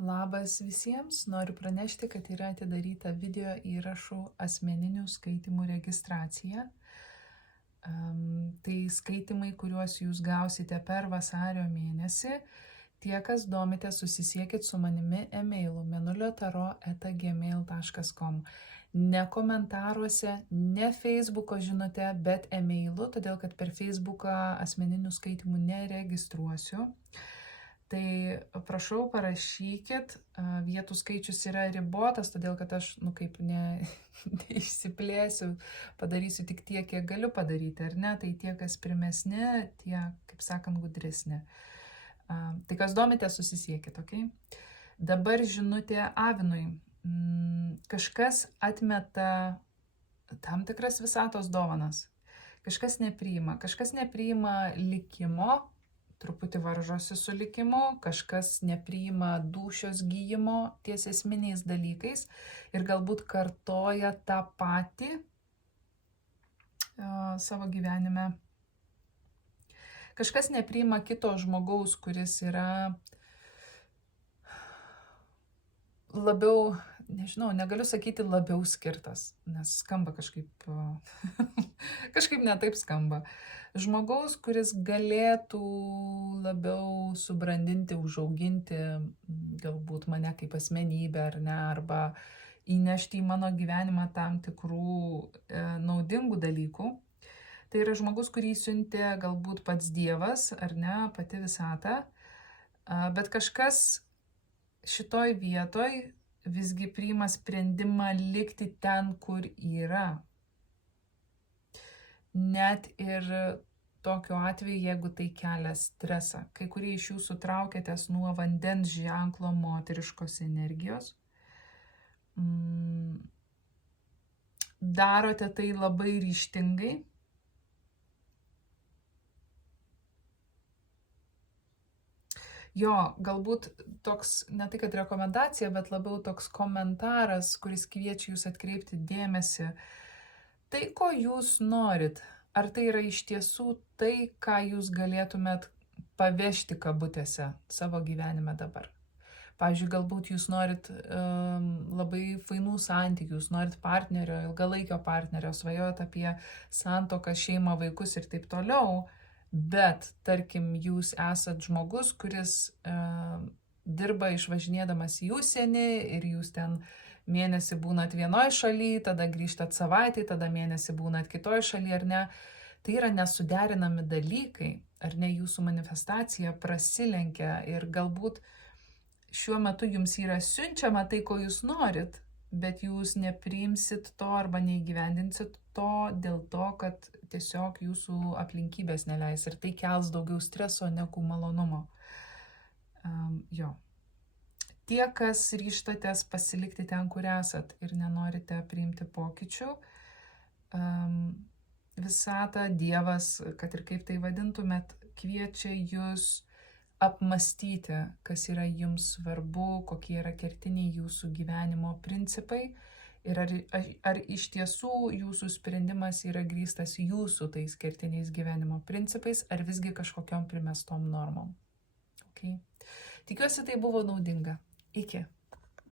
Labas visiems, noriu pranešti, kad yra atidaryta video įrašų asmeninių skaitimų registracija. Tai skaitimai, kuriuos jūs gausite per vasario mėnesį. Tie, kas domite, susisiekit su manimi e-mailu menuliotaro@gmail.com. Ne komentaruose, ne Facebooko žinute, bet e-mailu, todėl kad per Facebooką asmeninių skaitimų neregistruosiu. Tai prašau, parašykit, vietų skaičius yra ribotas, todėl kad aš, neišsiplėsiu, padarysiu tik tiek, kiek galiu padaryti, ar ne? Tai tie, kas pirmesni, tie, kaip sakant, gudresni. Tai kas domite, susisiekit, ok? Dabar žinutė Avinui. Kažkas atmeta tam tikras visatos dovanas. Kažkas nepriima likimo, truputį varžosi su likimu, kažkas nepriima dūšios gyjimo ties esminiais dalykais ir galbūt kartoja tą patį savo gyvenime. Kažkas nepriima kito žmogaus, kuris yra labiau, negaliu sakyti labiau skirtas, nes skamba kažkaip netaip skamba. Žmogaus, kuris galėtų labiau subrandinti, užauginti galbūt mane kaip asmenybę, ar ne, arba įnešti į mano gyvenimą tam tikrų naudingų dalykų. Tai yra žmogus, kurį siuntė galbūt pats Dievas, ar ne, pati visata, bet kažkas šitoj vietoj visgi priima sprendimą likti ten, kur yra. Net ir tokiu atveju, jeigu tai kelia stresą. Kai kurie iš jūsų traukėtės nuo vandens ženklo moteriškos energijos. Darote tai labai ryžtingai. Jo, galbūt toks, ne tai kad rekomendacija, bet labiau toks komentaras, kuris kviečia jūs atkreipti dėmesį. Tai, ko jūs norit, ar tai yra iš tiesų tai, ką jūs galėtumėt pavežti kabutėse savo gyvenime dabar? Pavyzdžiui, galbūt jūs norit labai fainų santykių, jūs norit partnerio, ilgalaikio partnerio, svajojat apie santuoką, šeimą, vaikus ir taip toliau, bet, tarkim, jūs esat žmogus, kuris dirba išvažinėdamas į užsienį ir jūs ten mėnesį būnat vienoj šaly, tada grįžtat savaitį, tada mėnesį būnat kitoj šaly, ar ne? Tai yra nesuderinami dalykai, ar ne, jūsų manifestacija prasilenkia ir galbūt šiuo metu jums yra siunčiama tai, ko jūs norit, bet jūs nepriimsit to arba neįgyvendinsit to dėl to, kad tiesiog jūsų aplinkybės neleis ir tai kels daugiau streso negu malonumo. Jo. Tie, kas ryžtatės pasilikti ten, kur esat ir nenorite priimti pokyčių, visata, Dievas, kad ir kaip tai vadintumėt, kviečia jūs apmastyti, kas yra jums svarbu, kokie yra kertiniai jūsų gyvenimo principai ir ar iš tiesų jūsų sprendimas yra grįstas jūsų tais kertiniais gyvenimo principais, ar visgi kažkokiom primestom normom. Okay? Tikiuosi, tai buvo naudinga. Iki.